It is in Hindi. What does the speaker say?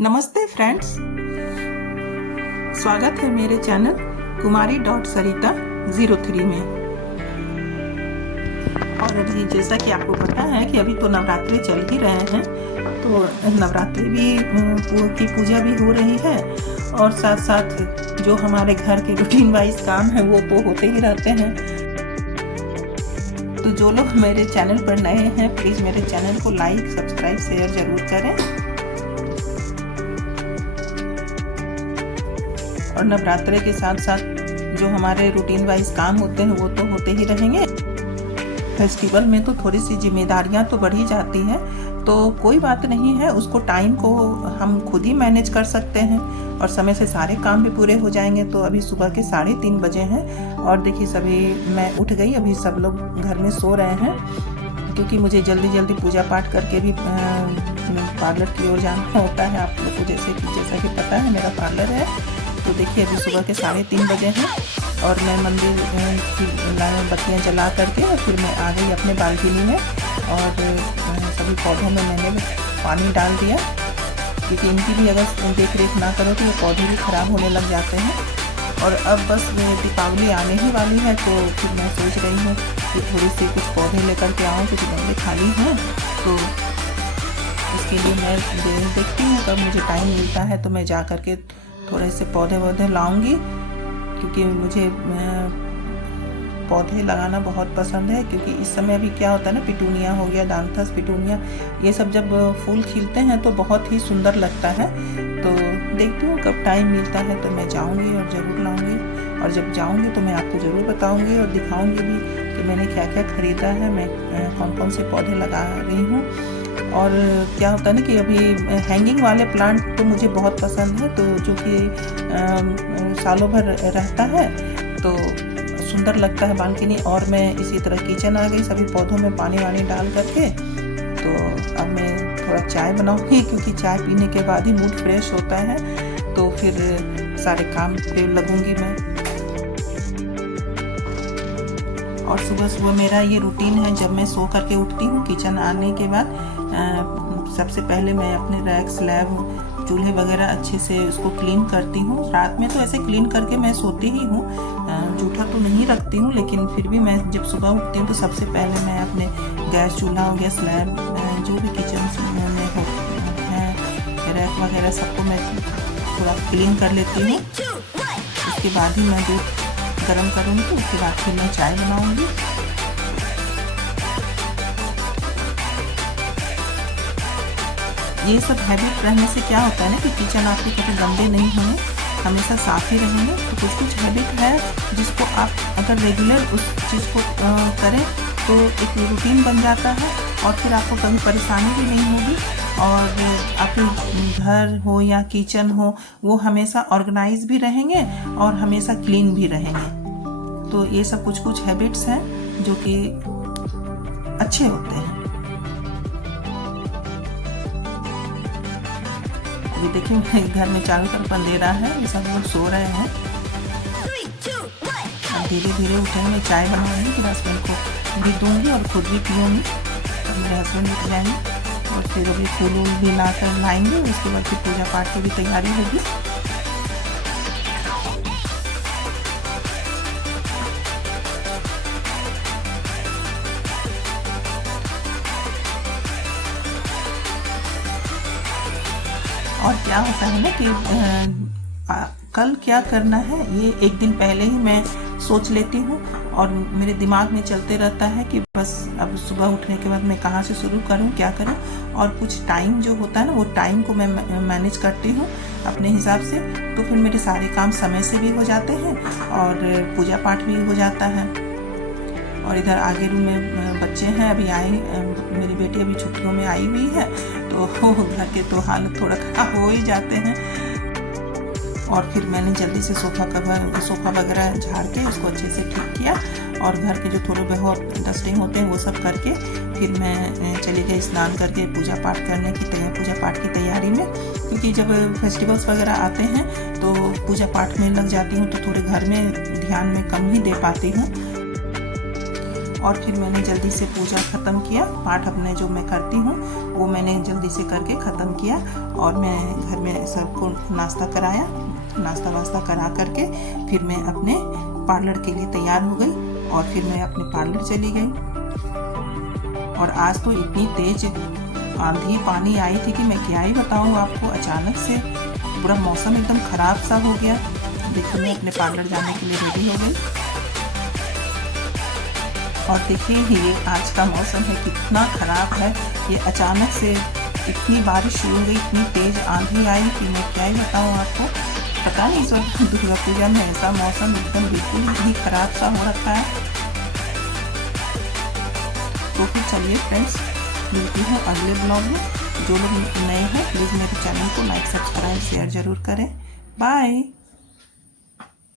नमस्ते फ्रेंड्स, स्वागत है मेरे चैनल kumari.sarita03 में। और अभी जैसा कि आपको पता है कि अभी तो नवरात्रि चल ही रहे हैं, तो नवरात्रि भी की पूजा भी हो रही है और साथ साथ जो हमारे घर के रूटीन वाइज काम है वो तो होते ही रहते हैं। तो जो लोग मेरे चैनल पर नए हैं प्लीज़ मेरे चैनल को लाइक, सब्सक्राइब, शेयर ज़रूर करें। और नवरात्रि के साथ साथ जो हमारे रूटीन वाइज काम होते हैं वो तो होते ही रहेंगे। फेस्टिवल में तो थोड़ी सी जिम्मेदारियां तो बढ़ ही जाती हैं, तो कोई बात नहीं है, उसको टाइम को हम खुद ही मैनेज कर सकते हैं और समय से सारे काम भी पूरे हो जाएंगे। तो अभी सुबह के 3:30 बजे हैं और देखिए सभी मैं उठ गई, अभी सब लोग घर में सो रहे हैं क्योंकि मुझे जल्दी जल्दी पूजा पाठ करके भी पार्लर की ओर जाना होता है। आप लोग को जैसा कि पता है मेरा पार्लर है। तो देखिए अभी सुबह के 3:30 बजे हैं और मैं मंदिर की बत्तियाँ जला करके फिर मैं आ गई अपने बालकनी में और सभी पौधों में मैंने पानी डाल दिया क्योंकि इनकी भी अगर देख रेख ना करो तो ये पौधे भी ख़राब होने लग जाते हैं। और अब बस दीपावली आने ही वाली है, तो फिर मैं सोच रही हूँ कि थोड़ी सी कुछ पौधे लेकर के आऊँ, कुछ गमले खाली हैं, तो उसके लिए मैं देखती हूँ कब मुझे टाइम मिलता है तो मैं जा कर के थोड़े से पौधे वौधे लाऊंगी क्योंकि मुझे पौधे लगाना बहुत पसंद है। क्योंकि इस समय अभी क्या होता है ना, पिटूनिया हो गया, डांथस, पिटूनिया, ये सब जब फूल खिलते हैं तो बहुत ही सुंदर लगता है। तो देखती हूँ कब टाइम मिलता है तो मैं जाऊँगी और ज़रूर लाऊँगी, और जब जाऊँगी तो मैं आपको ज़रूर बताऊँगी और दिखाऊँगी भी कि मैंने क्या क्या ख़रीदा है, मैं कौन कौन से पौधे लगा रही हूँ। और क्या होता है ना कि अभी हैंगिंग वाले प्लांट तो मुझे बहुत पसंद है, तो जो कि सालों भर रहता है तो सुंदर लगता है बालकनी। और मैं इसी तरह किचन आ गई सभी पौधों में पानी वानी डाल करके। तो अब मैं थोड़ा चाय बनाऊंगी क्योंकि चाय पीने के बाद ही मूड फ्रेश होता है, तो फिर सारे काम पे लगूंगी मैं। और सुबह सुबह मेरा ये रूटीन है, जब मैं सो करके उठती हूँ किचन आने के बाद सबसे पहले मैं अपने रैक, स्लैब, चूल्हे वगैरह अच्छे से उसको क्लीन करती हूँ। रात में तो ऐसे क्लीन करके मैं सोती ही हूँ, जूठा तो नहीं रखती हूँ, लेकिन फिर भी मैं जब सुबह उठती हूँ तो सबसे पहले मैं अपने गैस चूल्हा हो गया, स्लैब, जो भी किचन में है, रैक वगैरह सबको मैं थोड़ा क्लीन कर लेती हूँ। उसके बाद ही मैं दूध गरम करूँगी, उसके बाद फिर मैं चाय बनाऊँगी। ये सब हैबिट रहने से क्या होता है ना कि किचन आपके कभी गंदे नहीं होंगे, हमेशा साफ ही रहेंगे। तो कुछ कुछ हैबिट है जिसको आप अगर रेगुलर उस चीज़ को करें तो एक रूटीन बन जाता है और फिर आपको कभी परेशानी भी नहीं होगी। और आपके घर हो या किचन हो वो हमेशा ऑर्गेनाइज भी रहेंगे और हमेशा क्लीन भी रहेंगे। तो ये सब कुछ कुछ हैबिट्स हैं जो कि अच्छे होते हैं। ये देखिए मेरे घर में चारों तरफ अंधेरा है, ये सब लोग सो रहे हैं। अब धीरे धीरे उठेंगे, मैं चाय बनाऊंगी, फिर हस्बैंड को भी दूंगी और खुद भी पीऊँगी। और मेरे हस्बैंड उठ जाएंगे और फिर अभी फूल भी लाएंगे। उसके बाद फिर पूजा पाठ की भी तैयारी होगी। और क्या होता है ना कि कल क्या करना है ये एक दिन पहले ही मैं सोच लेती हूँ और मेरे दिमाग में चलते रहता है कि बस अब सुबह उठने के बाद मैं कहाँ से शुरू करूँ, क्या करूँ। और कुछ टाइम जो होता है ना वो टाइम को मैं मैनेज करती हूँ अपने हिसाब से, तो फिर मेरे सारे काम समय से भी हो जाते हैं और पूजा पाठ भी हो जाता है। और इधर आगे रूम में बच्चे हैं, अभी आए, मेरी बेटी अभी छुट्टियों में आई हुई है, तो घर के तो हालत थोड़ा खराब हो ही जाते हैं। और फिर मैंने जल्दी से सोफ़ा वगैरह झाड़ के उसको अच्छे से ठीक किया और घर के जो थोड़े बहुत डस्टिंग होते हैं वो सब करके फिर मैं चली गई स्नान करके पूजा पाठ की तैयारी में। क्योंकि जब फेस्टिवल्स वगैरह आते हैं तो पूजा पाठ में लग जाती हूँ, तो थोड़े घर में ध्यान में कम ही दे पाती हूँ। और फिर मैंने जल्दी से पूजा ख़त्म किया। पाठ अपने जो मैं करती हूँ वो मैंने जल्दी से करके ख़त्म किया और मैं घर में सबको नाश्ता कराया। नाश्ता वास्ता करा करके फिर मैं अपने पार्लर के लिए तैयार हो गई और फिर मैं अपने पार्लर चली गई। और आज तो इतनी तेज आंधी पानी आई थी कि मैं क्या ही बताऊँ आपको। अचानक से पूरा मौसम एकदम ख़राब सा हो गया। देखिए मैं अपने पार्लर जाने के लिए रेडी हो गई और देखिए ये आज का मौसम है कितना ख़राब है। ये अचानक से इतनी बारिश शुरू हो गई, इतनी तेज़ आंधी आई कि मैं क्या ही बताऊँ आपको। पता नहीं इस वक्त दुर्गा पूजा में ऐसा मौसम एकदम बिल्कुल ही ख़राब सा हो रखा है। तो फिर चलिए फ्रेंड्स, मिलती हूँ अगले ब्लॉग में। जो लोग नए हैं प्लीज़ मेरे चैनल को लाइक, सब्सक्राइब, शेयर ज़रूर करें। बाय।